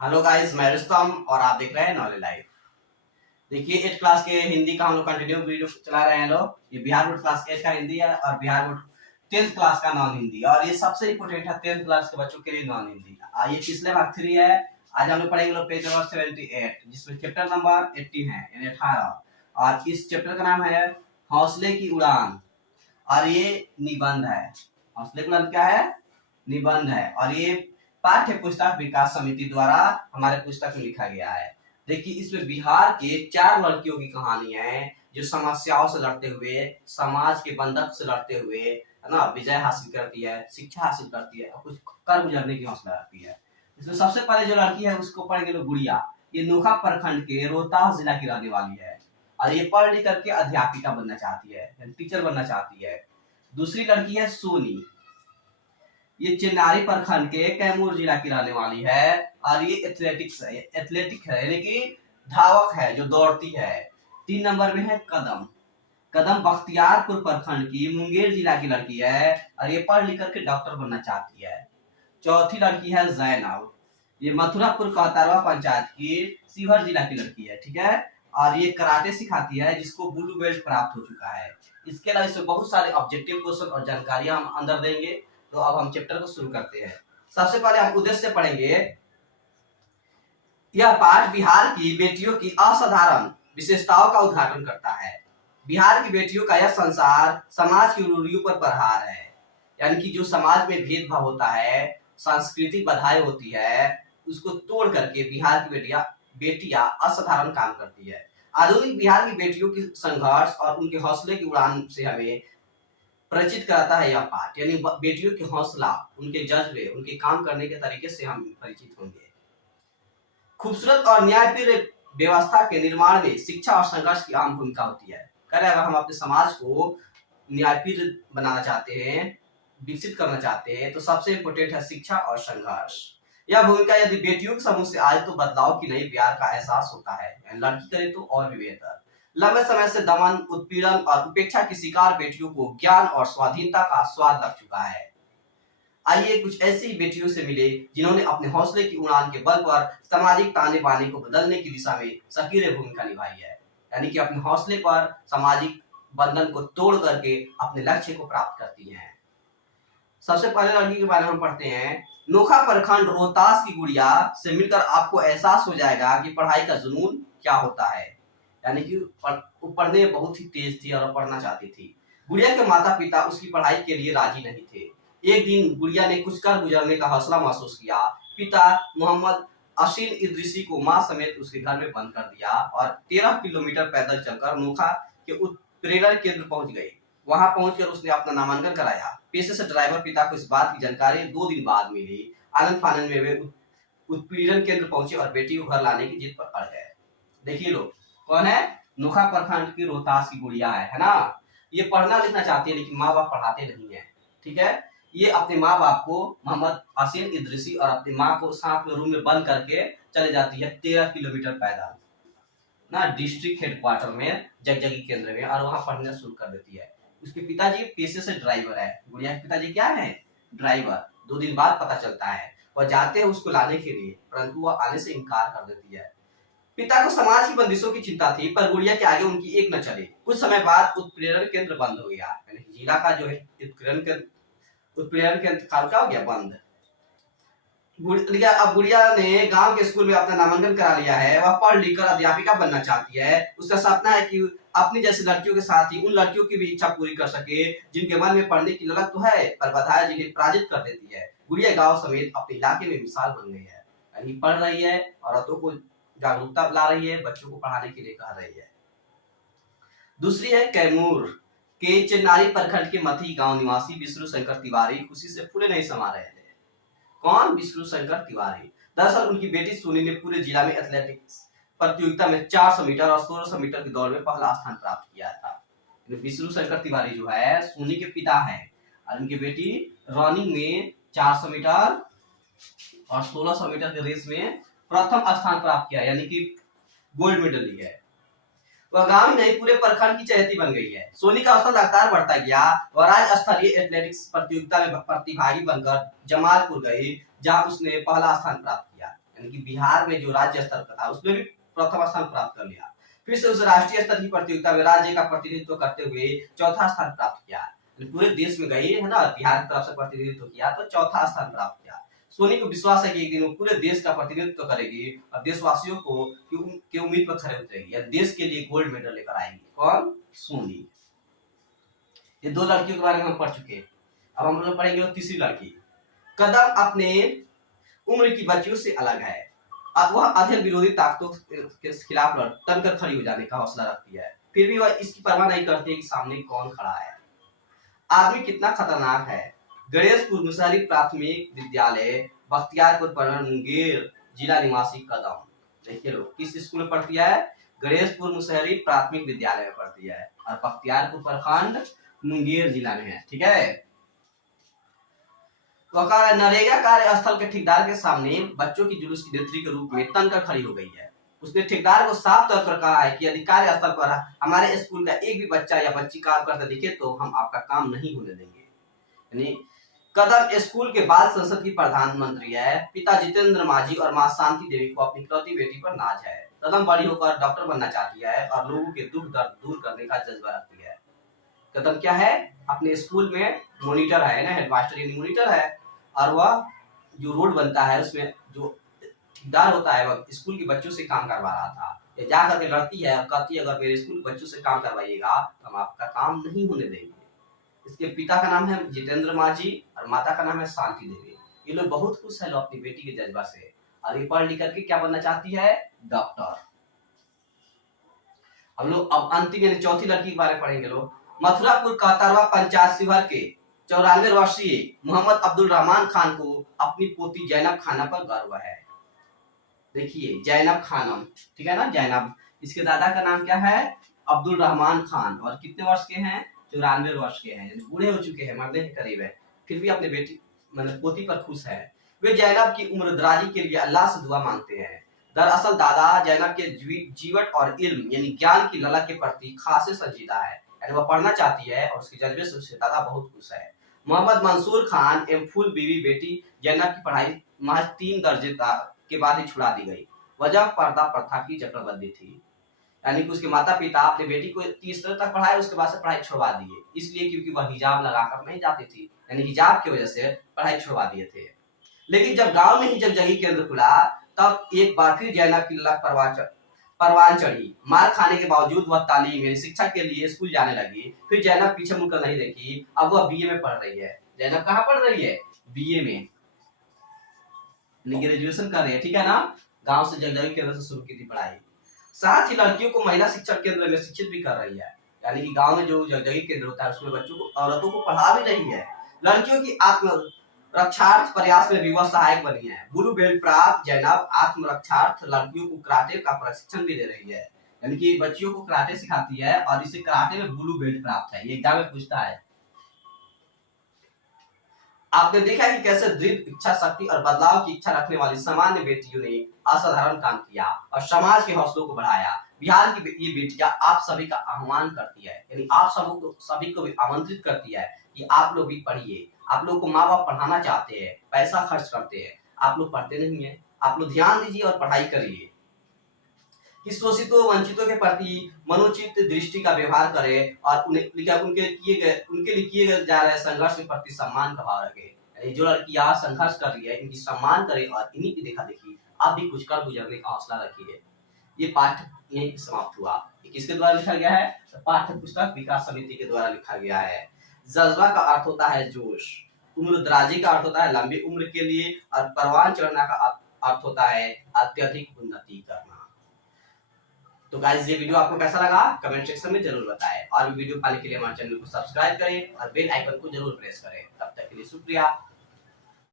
Hello guys, मैं रुस्तम और आप देख रहे हैं नॉलेज लाइफ। देखिए, 8 क्लास के हिंदी का हम लोग कंटिन्यू वीडियो चला रहे हैं लोग। ये बिहार बोर्ड क्लास 8 का हिंदी है और बिहार बोर्ड 10th क्लास का नॉन हिंदी, और ये सबसे इंपोर्टेंट है 10th क्लास के बच्चों के लिए नॉन हिंदी। ये पिछले भाग 3 है। आज हम लोग पढ़ेंगे लोग पेज नंबर 78, जिसमें चैप्टर नंबर 18 है, यानी 18। और इस चैप्टर का नाम है हौसले की उड़ान, और ये निबंध है। हौसले की उड़ान क्या है? निबंध है, और ये पाठ्य पुस्तक विकास समिति द्वारा हमारे पुस्तक में लिखा गया है। देखिए, इसमें बिहार के 4 लड़कियों की कहानियां हैं जो समस्याओं से लड़ते हुए, समाज के बंधक से लड़ते हुए, है ना, विजय हासिल करती है, शिक्षा हासिल करती है और कुछ कर गुजरने की हौसला रखती है। इसमें सबसे पहले जो लड़की है उसको पढ़ेंगे लोग गुड़िया। ये नोखा प्रखंड के रोहतास जिला की रहने वाली है, और ये पढ़ लिख करके अध्यापिका बनना चाहती है, टीचर बनना चाहती है। दूसरी लड़की है सोनी। ये चिन्नारी प्रखंड के कैमूर जिला की रहने वाली है, और ये एथलेटिक है, यानी कि धावक है जो दौड़ती है। 3 नंबर में है कदम। कदम बख्तियारपुर प्रखंड की मुंगेर जिला की लड़की है, और ये पढ़ लिख करके डॉक्टर बनना चाहती है। चौथी लड़की है जैनब। ये मथुरापुर कहतारवा पंचायत की शिवहर जिला की लड़की है, ठीक है। और ये कराटे सिखाती है, जिसको ब्लू बेल्ट प्राप्त हो चुका है। इसके अलावा इसमें बहुत सारे ऑब्जेक्टिव क्वेश्चन और जानकारियां हम अंदर देंगे। तो अब हम चैप्टर को शुरू करते हैं। सबसे पहले हम उद्देश्य से पढ़ेंगे। यह पाठ बिहार की बेटियों की असाधारण विशेषताओं का उद्घाटन करता है। बिहार की बेटियों का यह संसार समाज की रूढ़ियों पर प्रहार है, यानी कि जो समाज में भेदभाव होता है, सांस्कृतिक बाधाएं होती है, उसको तोड़ करके बिहार की बेटियां असाधारण काम करती है। आधुनिक बिहार की बेटियों की संघर्ष और उनके हौसले की उड़ान से हमें परिचित कराता है यह पाठ, यानी बेटियों की हौसला, उनके जज्बे, उनके काम करने के तरीके से हम परिचित होंगे। खूबसूरत और न्यायप्रिय व्यवस्था के निर्माण में शिक्षा और संघर्ष की अहम भूमिका होती है। अगर हम अपने समाज को न्यायप्रिय बनाना चाहते हैं, विकसित करना चाहते हैं, तो सबसे इंपोर्टेंट है शिक्षा और संघर्ष। यह भूमिका यदि बेटियों के समूह से आए तो बदलाव की नई प्यार का एहसास होता है, लड़की करे तो और भी बेहतर। लंबे समय से दमन, उत्पीड़न और उपेक्षा की शिकार बेटियों को ज्ञान और स्वाधीनता का स्वाद लग चुका है। आइए कुछ ऐसी बेटियों से मिले जिन्होंने अपने हौसले की उड़ान के बल पर सामाजिक ताने बाने को बदलने की दिशा में सक्रिय भूमिका निभाई है, यानी कि अपने हौसले पर सामाजिक बंधन को तोड़ करके अपने लक्ष्य को प्राप्त करती हैं। सबसे पहले लड़की के बारे में हम पढ़ते हैं। नोखा प्रखंड रोहतास की गुड़िया से मिलकर आपको एहसास हो जाएगा कि पढ़ाई का जुनून क्या होता है, यानी कि वो पढ़ने में बहुत ही तेज थी और पढ़ना चाहती थी। गुड़िया के माता पिता उसकी पढ़ाई के लिए राजी नहीं थे। एक दिन गुड़िया ने कुछ कर गुजरने का हौसला महसूस किया। पिता मोहम्मद अशीन इद्रिसी को मां समेत उसके घर में बंद कर दिया और 13 किलोमीटर पैदल चलकर नोखा के उत्प्रेरण केंद्र पहुंच गई। वहां पहुंचकर उसने अपना नामांकन कराया। पेशे से ड्राइवर पिता को इस बात की जानकारी 2 दिन बाद मिली। आनंद फानंद में वे उत्पीड़न केंद्र पहुंचे और बेटी को घर लाने की जिद पर अड़ गए। देखिए लोग, कौन है? नोखा प्रखंड की रोहतास की गुड़िया है ना। ये पढ़ना लिखना चाहती है, लेकिन माँ बाप पढ़ाते नहीं है, ठीक है। ये अपने माँ बाप को, मोहम्मद असीम इद्रिसी और अपनी माँ को साथ में रूम में बंद करके चले जाती है 13 किलोमीटर पैदल ना, डिस्ट्रिक्ट हेडक्वार्टर में, जगजगी केंद्र में, और वहां पढ़ना शुरू कर देती है। उसके पिताजी पेशे से ड्राइवर है। गुड़िया के पिताजी क्या है? ड्राइवर। 2 दिन बाद पता चलता है। वह जाते हैं उसको लाने के लिए, परंतु वह आने से इनकार कर देती है। पिता को समाज की बंदिशों की चिंता थी, पर गुड़िया के आगे उनकी एक न चली। कुछ समय बाद उत्प्रेरण केंद्र बंद हो गया, यानी जिला का जो है उत्प्रेरण केंद्र क्या हो गया? बंद। अब गुड़िया ने गांव के स्कूल में अपना नामांकन करा लिया है। वह पढ़ लिख कर अध्यापिका बनना चाहती है। उसका सपना है कि अपनी जैसी लड़कियों के साथ ही उन लड़कियों की भी इच्छा पूरी कर सके जिनके मन में पढ़ने की ललक तो है, पर बाधाएं जिन्हें पराजित कर देती है। गुड़िया गांव समेत अपने इलाके में मिसाल बन गई है, यानी पढ़ रही है, औरतों को जागरूकता ला रही है, बच्चों को पढ़ाने के लिए कह रही है। दूसरी है कैमूर के चिन्नारी प्रखंड के मथी गांव निवासी विष्णु शंकर तिवारी खुशी से फूले नहीं समा रहे थे। कौन? विष्णु शंकर तिवारी। दरअसल उनकी बेटी सोनी ने पूरे जिला में एथलेटिक्स प्रतियोगिता में 400 मीटर और 1600 मीटर की दौड़ में पहला स्थान प्राप्त किया था। विष्णु शंकर तिवारी जो है सोनी के पिता हैं, और उनकी बेटी रनिंग में 400 मीटर और 1600 मीटर के रेस में प्रथम स्थान प्राप्त किया, यानी कि गोल्ड मेडल लिया है। वह गांव ही नहीं पूरे प्रखंड की चहेती बन गई है। सोनी का अवसर लगातार बढ़ता गया। वह राज्य स्तरीय एथलेटिक्स प्रतियोगिता में प्रतिभागी बनकर जमालपुर गई, जहां उसने पहला स्थान प्राप्त किया। यानी कि बिहार में जो राज्य स्तर का था उसमें भी प्रथम स्थान प्राप्त कर लिया। फिर से उस राष्ट्रीय स्तर की प्रतियोगिता में राज्य का प्रतिनिधित्व करते हुए चौथा स्थान प्राप्त किया। पूरे देश में गई है ना, बिहार की तरफ से प्रतिनिधित्व किया तो चौथा स्थान प्राप्त किया। सोनी को विश्वास है कि एक दिन वो पूरे देश का प्रतिनिधित्व करेगी और देशवासियों को की उम्मीद पर खरे उतरेगी या देश के लिए गोल्ड मेडल लेकर आएगी। कौन? सोनी। ये दो लड़कियों के बारे में हम पढ़ चुके हैं। अब हम लोग पढ़ेंगे तीसरी लड़की। कदम अपने उम्र की बच्चियों से अलग है। अब वह अध्ययन विरोधी ताकतों के खिलाफ तनकर खड़ी हो जाने का हौसला रखती है, फिर भी वह इसकी परवाह नहीं करती कि सामने कौन खड़ा है। आदमी कितना खतरनाक है। गणेशपुर मुसहरी प्राथमिक विद्यालय, बख्तियारपुर परगना, मुंगेर जिला निवासी कदम। देखिए लोग, किस स्कूल में पढ़ती है? गणेशपुर मुसहरी प्राथमिक विद्यालय में पढ़ती है और बख्तियारपुर प्रखंड मुंगेर जिला में है। ठीक है। वह नरेगा कार्य स्थल के ठेकेदार के सामने बच्चों की जुलूस की नेत्री के रूप में तनकर खड़ी हो गई है। उसने ठेकेदार को साफ तौर पर कहा है कि यदि कार्य स्थल पर हमारे स्कूल का एक भी बच्चा या बच्ची काम करते दिखे तो हम आपका काम नहीं होने देंगे। यानी कदम स्कूल के बाल संसद की प्रधानमंत्री है। पिता जितेंद्र मांझी और मां शांति देवी को अपनी इकलौती बेटी पर नाज है। कदम बड़ी होकर डॉक्टर बनना चाहती है और लोगों के दुख दर्द दूर करने का जज्बा रखती है। कदम क्या है? अपने स्कूल में मॉनिटर है ना, हेडमास्टर यानी मॉनिटर है। और वह जो रोड बनता है उसमें जो ठेकेदार होता है वह स्कूल के बच्चों से काम करवा रहा था। ये जा करके लड़ती है और कहती है अगर मेरे स्कूल के बच्चों से काम करवाइएगा तो हम आपका काम नहीं होने देंगे। इसके पिता का नाम है जितेंद्र मांझी और माता का नाम है शांति देवी। ये लोग बहुत खुश है अपनी बेटी के जज्बा से और ये पढ़ लिख करके क्या बनना चाहती है? डॉक्टर। हम लोग अब अंतिम यानी चौथी लड़की के बारे में पढ़ेंगे लोग। मथुरापुर कहतरवा पंचायत शिवहर के 94 वर्षीय मोहम्मद अब्दुल रहमान खान को अपनी पोती जैनब खाना पर गर्व है। देखिए जैनब खानम, ठीक है ना, जैनब। इसके दादा का नाम क्या है? अब्दुल रहमान खान। और कितने वर्ष के हैं? 94 वर्ष के हैं, बूढ़े हो चुके हैं, मरने के करीब है, फिर भी अपने बेटी मतलब पोती पर खुश है। वे जैनब की उम्र दराजी के लिए अल्लाह से दुआ मांगते हैं। दरअसल दादा जैनब के जीवट और इल्म यानी ज्ञान की ललक के प्रति खासे संजीदा है, यानी वह पढ़ना चाहती है और उसके जज्बे से उसके दादा बहुत खुश है। मोहम्मद मंसूर खान एमफुल बीवी बेटी जैनब की पढ़ाई महज 3 दर्जे के बाद ही छुड़ा दी गई। वजह पर्दा प्रथा की चक्रबंदी थी, यानी कि उसके माता पिता अपने बेटी को 30 तक पढ़ाए, उसके बाद से पढ़ाई छुड़वा दिए, इसलिए क्योंकि वह हिजाब लगाकर नहीं जाती थी, यानी हिजाब की वजह से पढ़ाई छुड़वा दिए थे। लेकिन जब गांव में ही जगजगी केंद्र खुला तब एक बार फिर जैनब की ललक परवान चढ़ी। मार खाने के बावजूद वह तालीम यानी शिक्षा के लिए स्कूल जाने लगी। फिर जैनब पीछे मुड़कर नहीं देखी। अब वह बीए में पढ़ रही है। जैनब कहाँ पढ़ रही है? बीए में, ग्रेजुएशन कर रही है। ठीक है ना। गांव से जगजगी केंद्र से शुरू की थी पढ़ाई। साथ ही लड़कियों को महिला शिक्षण केंद्र में शिक्षित भी कर रही है, यानी कि गांव में जो जगजगी केंद्र होता है उसमें बच्चों को, औरतों को पढ़ा भी रही है। लड़कियों की आत्मरक्षार्थ प्रयास में भी वह सहायक बनी है। ब्लू बेल्ट प्राप्त जैनब आत्मरक्षार्थ लड़कियों को कराटे का प्रशिक्षण भी दे रही है, यानी कि बच्चियों को कराटे सिखाती है और इसे कराटे में ब्लू बेल्ट प्राप्त है। ये एग्जाम में पूछता है। आपने देखा कि कैसे दृढ़ इच्छा शक्ति और बदलाव की इच्छा रखने वाली सामान्य बेटियों ने असाधारण काम किया और समाज के हौसलों को बढ़ाया। बिहार की ये बेटियां आप सभी का आह्वान करती है, यानी आप सभी को भी आमंत्रित करती है कि आप लोग भी पढ़िए। आप लोग को माँ बाप पढ़ाना चाहते हैं, पैसा खर्च करते हैं, आप लोग पढ़ते नहीं है, आप लोग ध्यान दीजिए और पढ़ाई करिए। कि शोषितों वंचितों के प्रति मनोचित दृष्टि का व्यवहार करे और उनके लिए किए गए जा रहे संघर्ष के प्रति सम्मान का भाव रखे। जो लड़कियां संघर्ष कर रही है इनकी सम्मान करे और इन्हीं की देखा देखी आप भी कुछ कर गुजरने का हौसला रखिए। ये पाठ यहीं समाप्त हुआ। ये किसके द्वारा लिखा गया है? पाठ्य पुस्तक विकास समिति के द्वारा लिखा गया है। जज्बा का अर्थ होता है जोश, उम्र दराजी का अर्थ होता है लंबी उम्र के लिए और परवान चढ़ना का अर्थ होता है अत्यधिक उन्नति करना। तो गाइस ये वीडियो आपको कैसा लगा कमेंट सेक्शन में जरूर बताएं और वीडियो पाने के लिए हमारे चैनल को सब्सक्राइब करें और बेल आइकन को जरूर प्रेस करें। तब तक के लिए शुक्रिया।